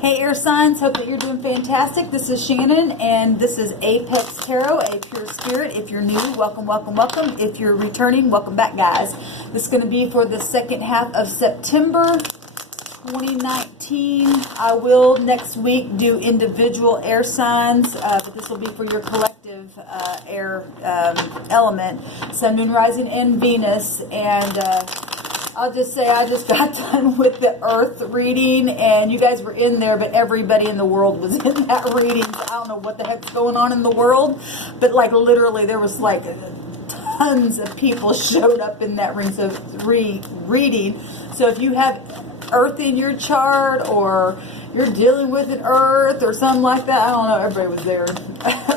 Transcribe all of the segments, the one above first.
Hey air signs, hope that you're doing fantastic. This is Shannon and this is Apex Tarot, a pure spirit. If you're new, welcome, welcome, welcome. If you're returning, welcome back, guys. This is going to be for the second half of September 2019. I will next week do individual air signs, but this will be for your collective air element, Sun, Moon, Rising, and Venus. And I'll just say I just got done with the Earth reading, and you guys were in there, but everybody in the world was in that reading. So I don't know what the heck's going on in the world, but like literally there was like tons of people showed up in that reading. So if you have Earth in your chart, or you're dealing with an Earth or something like that, I don't know, everybody was there.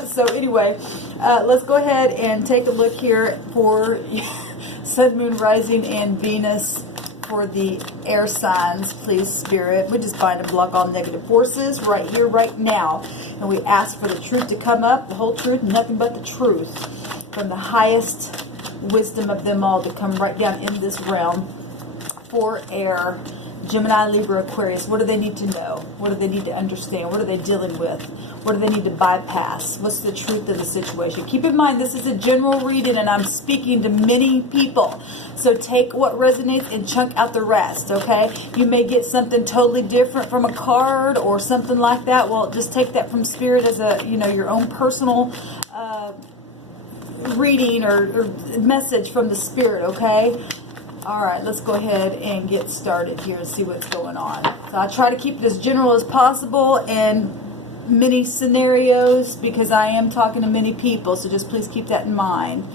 So anyway, let's go ahead and take a look here for Sun, Moon, Rising, and Venus for the air signs, please, Spirit. We just bind and block all negative forces right here, right now. And we ask for the truth to come up, the whole truth, nothing but the truth, from the highest wisdom of them all to come right down in this realm for air. Gemini, Libra, Aquarius, what do they need to know? What do they need to understand? What are they dealing with? What do they need to bypass? What's the truth of the situation? Keep in mind, this is a general reading and I'm speaking to many people. So take what resonates and chunk out the rest, okay? You may get something totally different from a card or something like that. Well, just take that from Spirit as a, you know, your own personal reading or message from the Spirit, okay? All right, let's go ahead and get started here and see what's going on. So I try to keep it as general as possible and many scenarios because I am talking to many people. So just please keep that in mind.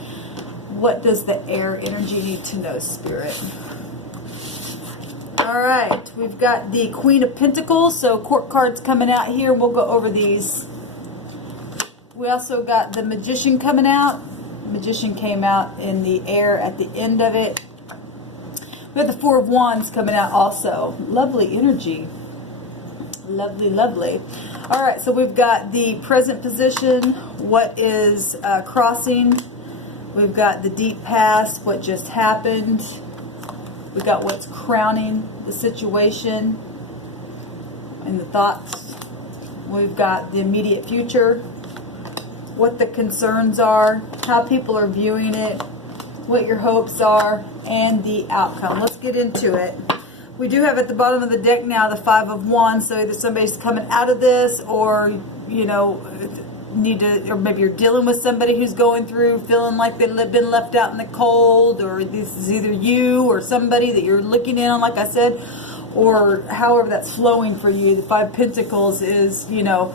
What does the air energy need to know, Spirit? All right, we've got the Queen of Pentacles. So court cards coming out here. We'll go over these. We also got the Magician coming out. Magician came out in the air at the end of it. We have the Four of Wands coming out also. Lovely energy. Lovely, lovely. All right, so we've got the present position, what is crossing. We've got the deep past, what just happened. We've got what's crowning the situation and the thoughts. We've got the immediate future, what the concerns are, how people are viewing it, what your hopes are, and the outcome. Let's get into it. We do have at the bottom of the deck now the Five of Wands, so either somebody's coming out of this or, you know, need to, or maybe you're dealing with somebody who's going through feeling like they've been left out in the cold, or this is either you or somebody that you're looking in on, like I said, or however that's flowing for you. The Five of Pentacles is, you know,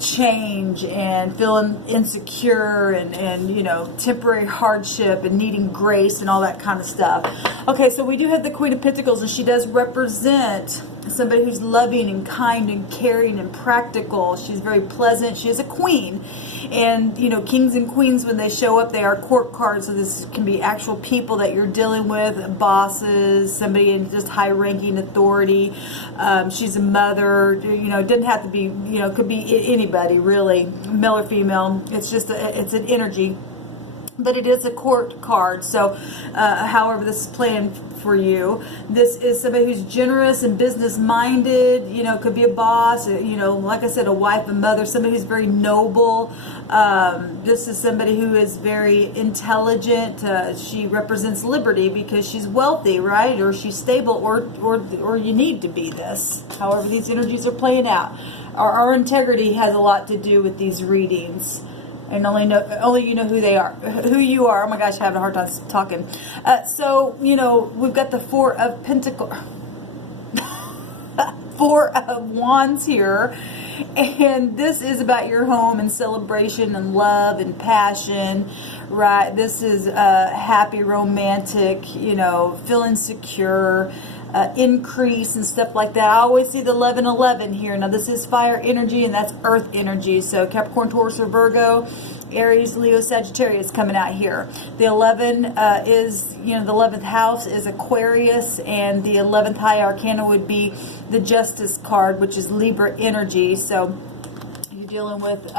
change and feeling insecure and you know, temporary hardship and needing grace and all that kind of stuff. Okay, so we do have the Queen of Pentacles, and she does represent somebody who's loving and kind and caring and practical. She's very pleasant. She is a queen. And, you know, kings and queens, when they show up, they are court cards. So this can be actual people that you're dealing with, bosses, somebody in just high-ranking authority. She's a mother. You know, it doesn't have to be, you know, it could be anybody, really, male or female. It's just, it's an energy. But it is a court card, so however this is playing for you, this is somebody who's generous and business-minded. You know, could be a boss, you know, like I said, a wife, a mother, somebody who's very noble. This is somebody who is very intelligent. She represents liberty because she's wealthy, right? Or she's stable, or you need to be this. However these energies are playing out. Our integrity has a lot to do with these readings. And only you know who they are, who you are. Oh my gosh, I'm having a hard time talking. So, you know, we've got the Four of Pentacles, Four of Wands here. And this is about your home and celebration and love and passion, right? This is happy, romantic, you know, feeling secure, increase and stuff like that. I always see the 11-11 here. Now this is fire energy and that's earth energy. So Capricorn, Taurus, or Virgo, Aries, Leo, Sagittarius coming out here. The 11 is, you know, the 11th house is Aquarius, and the 11th high arcana would be the Justice card, which is Libra energy. So you're dealing with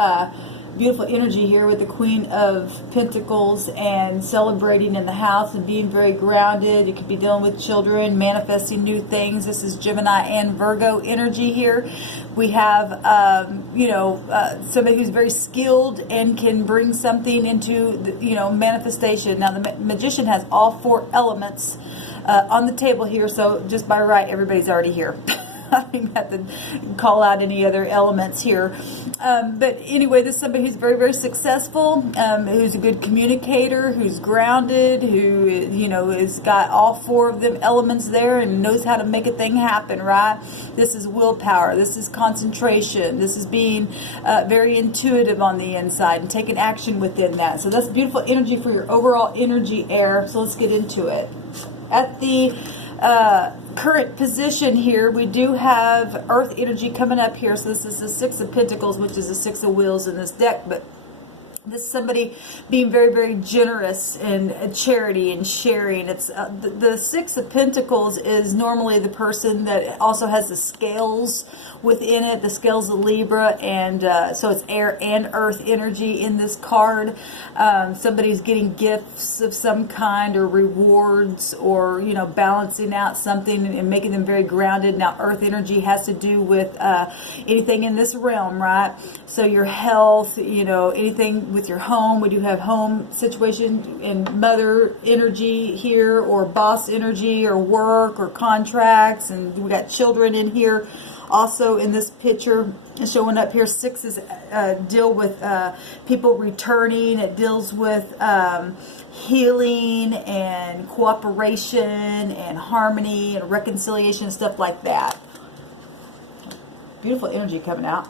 beautiful energy here with the Queen of Pentacles and celebrating in the house and being very grounded. You could be dealing with children, manifesting new things. This is Gemini and Virgo energy here. We have, somebody who's very skilled and can bring something into, manifestation. Now, the Magician has all 4 elements on the table here, so just by right, everybody's already here. I don't have to call out any other elements here. But anyway, this is somebody who's very, very successful, who's a good communicator, who's grounded, who, has got all 4 of them elements there and knows how to make a thing happen, right? This is willpower. This is concentration. This is being very intuitive on the inside and taking action within that. So that's beautiful energy for your overall energy air. So let's get into it. At the current position here, we do have Earth energy coming up here. So this is the 6 of Pentacles, which is the 6 of Wheels in this deck. But this is somebody being very, very generous in charity and sharing. It's the 6 of Pentacles is normally the person that also has the scales within it, the scales of Libra, and so it's air and earth energy in this card. Somebody's getting gifts of some kind or rewards, or balancing out something and making them very grounded. Now, earth energy has to do with anything in this realm, right? So your health, anything with your home. We do have home situation and mother energy here, or boss energy, or work, or contracts, and we got children in here. Also in this picture showing up here, 6 deal with people returning. It deals with healing and cooperation and harmony and reconciliation and stuff like that. Beautiful energy coming out.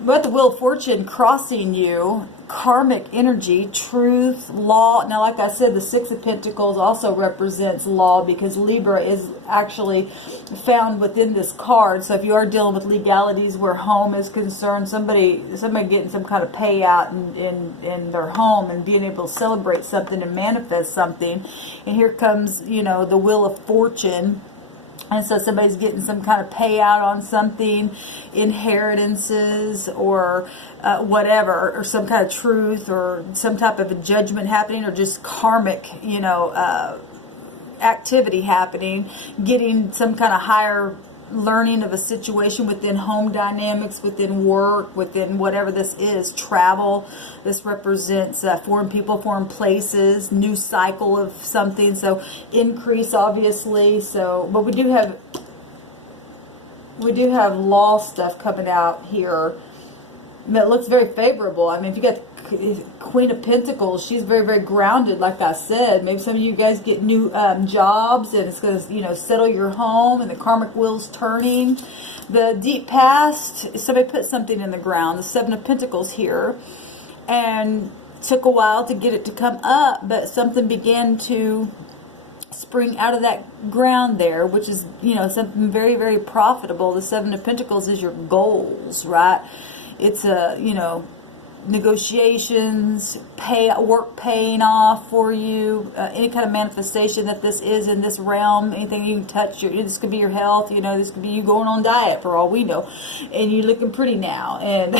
But the Wheel of Fortune crossing you, karmic energy, truth, law. Now, like I said, the 6 of Pentacles also represents law, because Libra is actually found within this card. So if you are dealing with legalities where home is concerned, somebody getting some kind of payout in their home and being able to celebrate something and manifest something. And here comes, the Wheel of Fortune. And so somebody's getting some kind of payout on something, inheritances, or whatever, or some kind of truth, or some type of a judgment happening, or just karmic, activity happening, getting some kind of higher learning of a situation within home dynamics, within work, within whatever this is, travel. This represents foreign people, foreign places, new cycle of something. So increase, obviously. So, but we do have law stuff coming out here. It looks very favorable. I mean, if you got Queen of Pentacles, she's very, very grounded, like I said. Maybe some of you guys get new jobs, and it's going to, settle your home, and the karmic wheel's turning. The deep past, somebody put something in the ground, the 7 of Pentacles here, and took a while to get it to come up, but something began to spring out of that ground there, which is, something very, very profitable. The 7 of Pentacles is your goals, right? It's negotiations, work paying off for you, any kind of manifestation that this is in this realm, anything you can touch. This could be your health, this could be you going on diet for all we know, and you're looking pretty now, and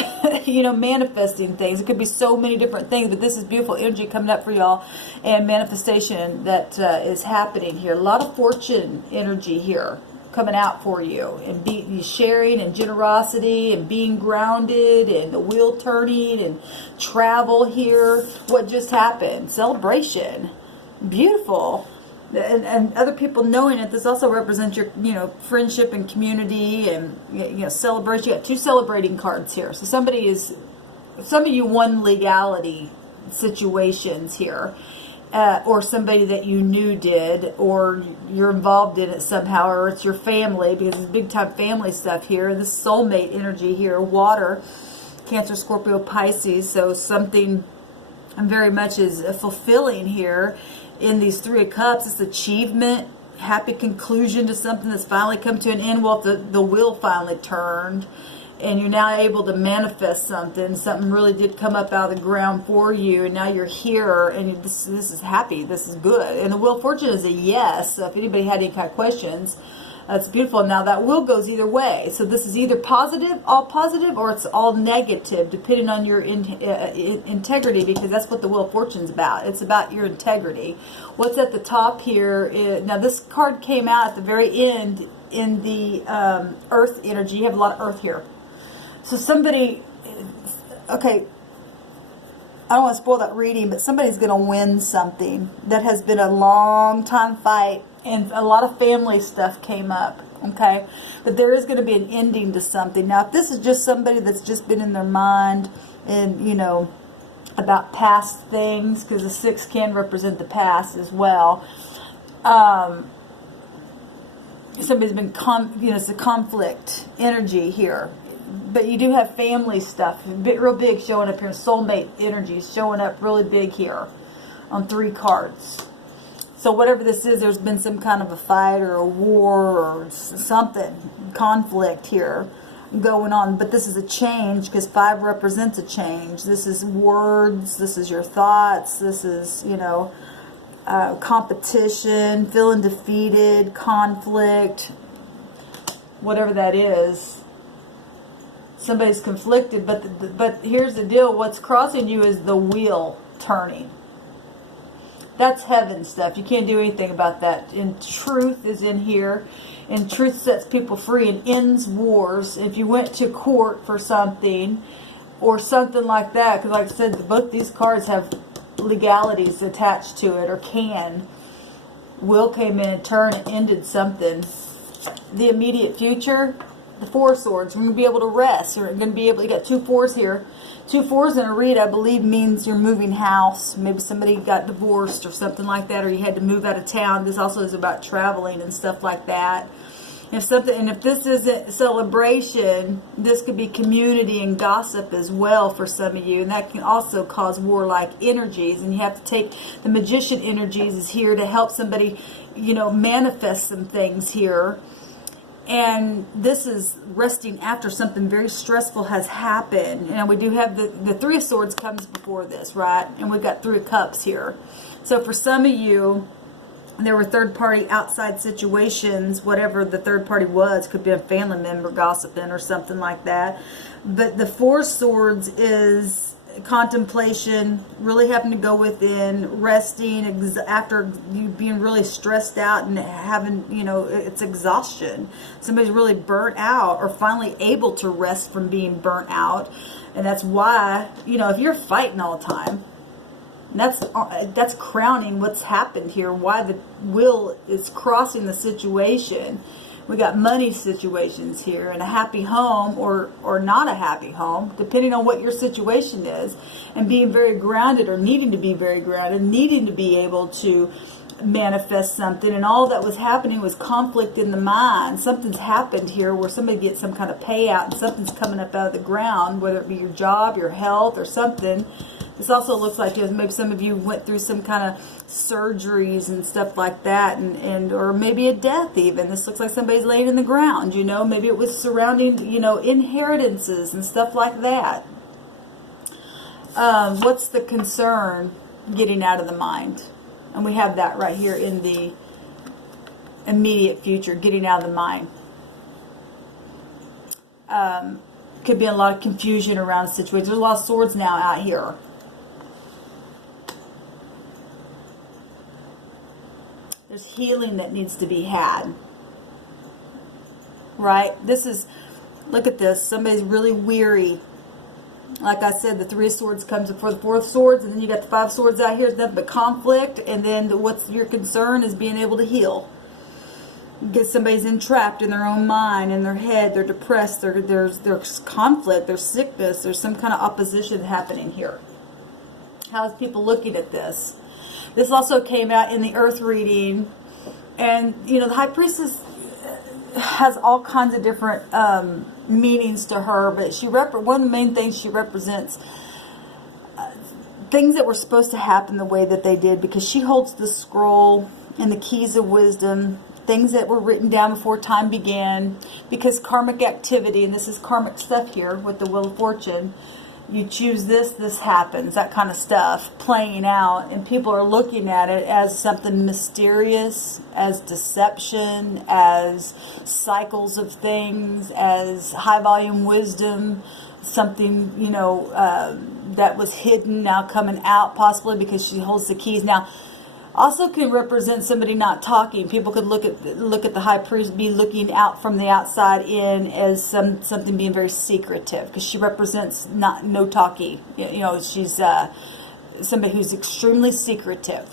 manifesting things. It could be so many different things, but this is beautiful energy coming up for y'all, and manifestation that is happening here. A lot of fortune energy here coming out for you, and sharing and generosity and being grounded, and the wheel turning and travel here. What just happened? Celebration. Beautiful. And other people knowing it. This also represents your friendship and community, and celebration. You got 2 celebrating cards here. So some of you won legality situations here. Or somebody that you knew did, or you're involved in it somehow, or it's your family, because it's big time family stuff here. This soulmate energy here, water, Cancer, Scorpio, Pisces. So something very much is fulfilling here in these 3 of Cups. It's achievement, happy conclusion to something that's finally come to an end. Well, the wheel finally turned, and you're now able to manifest something. Something really did come up out of the ground for you, and now you're here, and this is happy. This is good. And the Wheel of Fortune is a yes. So if anybody had any kind of questions, it's beautiful. Now that wheel goes either way. So this is either positive, or it's all negative, depending on your integrity, because that's what the Wheel of Fortune's about. It's about your integrity. What's at the top here now this card came out at the very end in the earth energy. You have a lot of earth here. So somebody, okay, I don't want to spoil that reading, but somebody's going to win something that has been a long time fight, and a lot of family stuff came up, okay? But there is going to be an ending to something. Now, if this is just somebody that's just been in their mind and, you know, about past things, because the 6 can represent the past as well. Somebody's been, you know, it's a conflict energy here. But you do have family stuff, real big showing up here. Soulmate energies showing up really big here on 3 cards. So whatever this is, there's been some kind of a fight or a war or something, conflict here going on. But this is a change, because 5 represents a change. This is words, this is your thoughts, this is, you know, competition, feeling defeated, conflict, whatever that is. Somebody's conflicted, but here's the deal. What's crossing you is the wheel turning. That's heaven stuff. You can't do anything about that. And truth is in here. And truth sets people free and ends wars. If you went to court for something or something like that, because like I said, both these cards have legalities attached to it, or can. Will came in and turned and ended something. The immediate future, the 4 of Swords. We're going to be able to rest. You're going to be able, you got 2 4s here. 2 4s in a read, I believe, means you're moving house. Maybe somebody got divorced or something like that, or you had to move out of town. This also is about traveling and stuff like that. If something, and if this isn't celebration, this could be community and gossip as well for some of you, and that can also cause warlike energies. And you have to take the Magician energies is here to help somebody, you know, manifest some things here. And this is resting after something very stressful has happened. And we do have the 3 of Swords comes before this, right? And we've got 3 of Cups here. So for some of you, there were third-party outside situations, whatever the third party was. Could be a family member gossiping or something like that. But the 4 of Swords is contemplation, really having to go within, resting after you being really stressed out and having, you know, it's exhaustion. Somebody's really burnt out or finally able to rest from being burnt out. And that's why, you know, if you're fighting all the time, that's crowning what's happened here, why the wheel is crossing the situation. We got money situations here, and a happy home or not a happy home, depending on what your situation is, and being very grounded or needing to be very grounded, needing to be able to manifest something. And all that was happening was conflict in the mind. Something's happened here where somebody gets some kind of payout and something's coming up out of the ground, whether it be your job, your health, or something. This also looks like maybe some of you went through some kind of surgeries and stuff like that, and or maybe a death even. This looks like somebody's laying in the ground, you know. Maybe it was surrounding, you know, inheritances and stuff like that. What's the concern? Getting out of the mind. And we have that right here in the immediate future, getting out of the mind. Could be a lot of confusion around the situation. There's a lot of swords now out here. There's healing that needs to be had. Right? This is, look at this. Somebody's really weary. Like I said, the 3 of Swords comes before the 4 of Swords, and then you got the 5 of Swords out here. It's nothing but conflict, and then what's your concern is being able to heal. Because somebody's entrapped in their own mind, in their head, they're depressed, there's conflict, there's sickness, there's some kind of opposition happening here. How's people looking at this? This also came out in the Earth reading, and you know, the High Priestess has all kinds of different meanings to her, but one of the main things she represents things that were supposed to happen the way that they did, because she holds the scroll and the keys of wisdom, things that were written down before time began, because karmic activity, and this is karmic stuff here with the Wheel of Fortune, you choose this happens, that kind of stuff playing out, and people are looking at it as something mysterious, as deception, as cycles of things, as high volume wisdom, something, you know, that was hidden now coming out, possibly because she holds the keys. Now, Also can represent somebody not talking. People could look at the high priest, be looking out from the outside in as something being very secretive, because she represents no talkie. You know, she's somebody who's extremely secretive,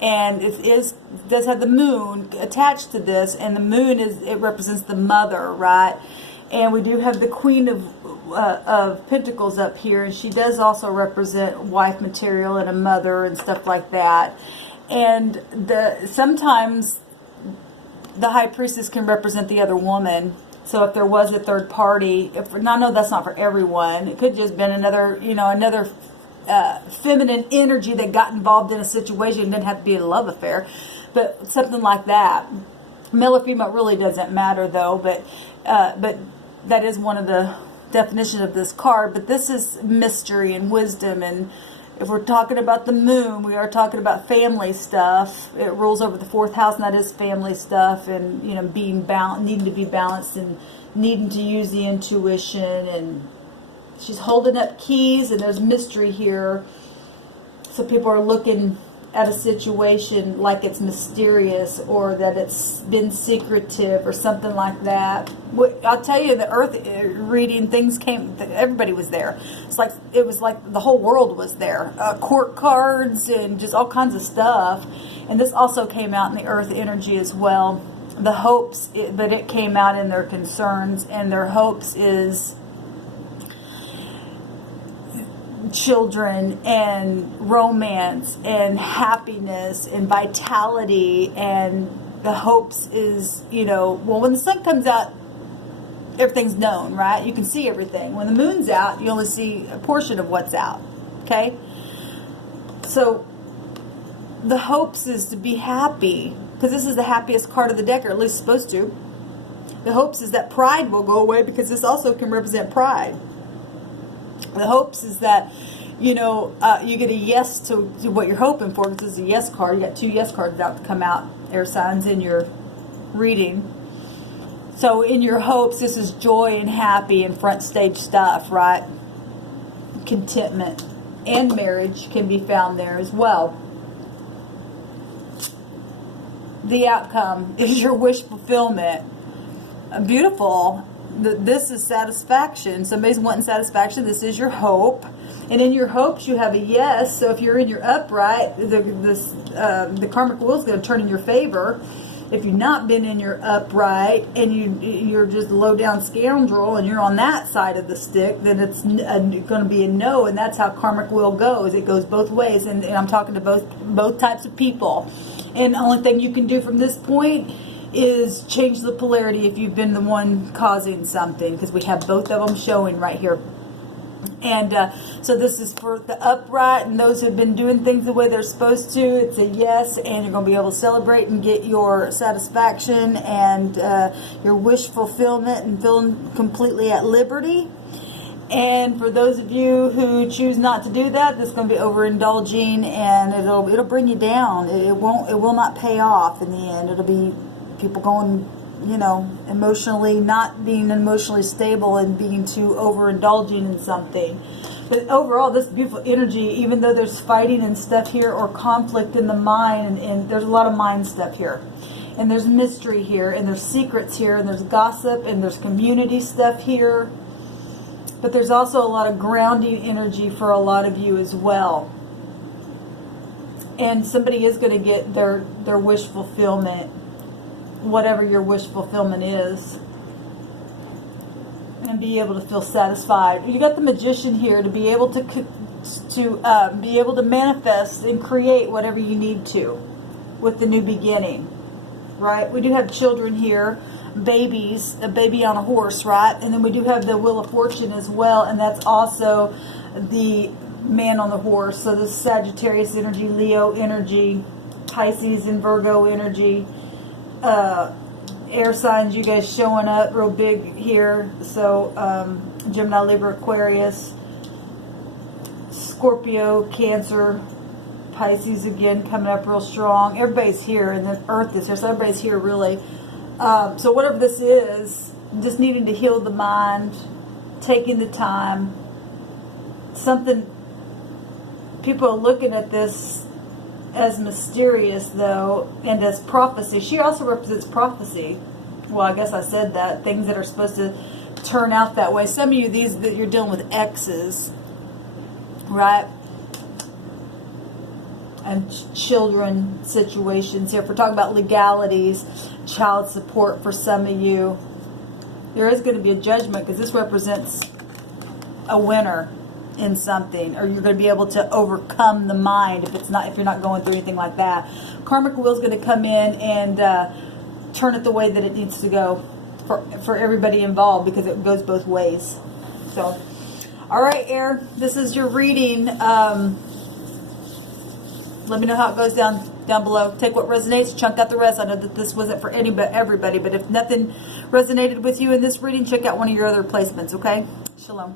and it does have the moon attached to this, and the moon it represents the mother, right? And we do have the Queen of Pentacles up here, and she does also represent wife material and a mother and stuff like that. And sometimes the High Priestess can represent the other woman. So if there was a third party, I know that's not for everyone. It could just been another feminine energy that got involved in a situation. It didn't have to be a love affair, but something like that. Male or female really doesn't matter, though. But that is one of the definitions of this card. But this is mystery and wisdom, and if we're talking about the moon, we are talking about family stuff. It rules over the 4th house, and that is family stuff, and being balanced, needing to be balanced, and needing to use the intuition. And she's holding up keys, and there's mystery here. So people are looking at a situation like it's mysterious, or that it's been secretive or something like that. I'll tell you, the earth reading, things came, everybody was there. It was like the whole world was there. Court cards and just all kinds of stuff. And this also came out in the earth energy as well. The hopes, but it came out in their concerns, and their hopes is children and romance and happiness and vitality. And the hopes is, when the sun comes out, everything's known, right? You can see everything. When the moon's out, you only see a portion of what's out. Okay? So the hopes is to be happy, because this is the happiest card of the deck, or at least supposed to. The hopes is that pride will go away, because this also can represent pride. The hopes is that, you get a yes to what you're hoping for, because this is a yes card. You got 2 yes cards about to come out, air signs, in your reading. So in your hopes, this is joy and happy and front stage stuff, right? Contentment and marriage can be found there as well. The outcome is your wish fulfillment. Beautiful. This is satisfaction. Somebody's wanting satisfaction. This is your hope. And in your hopes, you have a yes. So if you're in your upright, the karmic wheel is going to turn in your favor. If you've not been in your upright, and you're just a low-down scoundrel, and you're on that side of the stick, then it's going to be a no. And that's how karmic wheel goes. It goes both ways. And I'm talking to both types of people. And the only thing you can do from this point is change the polarity if you've been the one causing something, because we have both of them showing right here. And so this is for the upright and those who have been doing things the way they're supposed to. It's a yes, and you're going to be able to celebrate and get your satisfaction and your wish fulfillment and feeling completely at liberty. And for those of you who choose not to do that, that's going to be overindulging, and it'll bring you down. It will not pay off in the end. It'll be people going, emotionally, not being emotionally stable and being too overindulging in something. But overall, this beautiful energy, even though there's fighting and stuff here, or conflict in the mind, and there's a lot of mind stuff here. And there's mystery here, and there's secrets here, and there's gossip, and there's community stuff here. But there's also a lot of grounding energy for a lot of you as well. And somebody is going to get their wish fulfillment, whatever your wish fulfillment is, and be able to feel satisfied. You got the Magician here to be able to be able to manifest and create whatever you need to with the new beginning, right? We do have children here, babies, a baby on a horse, right? And then we do have the Wheel of Fortune as well, and that's also the man on the horse. So this is Sagittarius energy, Leo energy, Pisces and Virgo energy. Air signs, you guys showing up real big here. So Gemini, Libra, Aquarius, Scorpio, Cancer, Pisces again coming up real strong. Everybody's here, and the Earth is here, so everybody's here really. So whatever this is, just needing to heal the mind, taking the time. Something, people are looking at this as mysterious, though, and as prophecy. She also represents prophecy. Well, I guess I said that. Things that are supposed to turn out that way. Some of you, these that you're dealing with exes, right? And children situations here. If we're talking about legalities, child support for some of you, there is going to be a judgment because this represents a winner in something, or you're going to be able to overcome the mind if you're not going through anything like that. Karmic wheel is going to come in and turn it the way that it needs to go for everybody involved, because it goes both ways. So, all right, air, this is your reading. Let me know how it goes down below. Take what resonates, chunk out the rest. I know that this wasn't for everybody, but if nothing resonated with you in this reading, check out one of your other placements, okay? Shalom.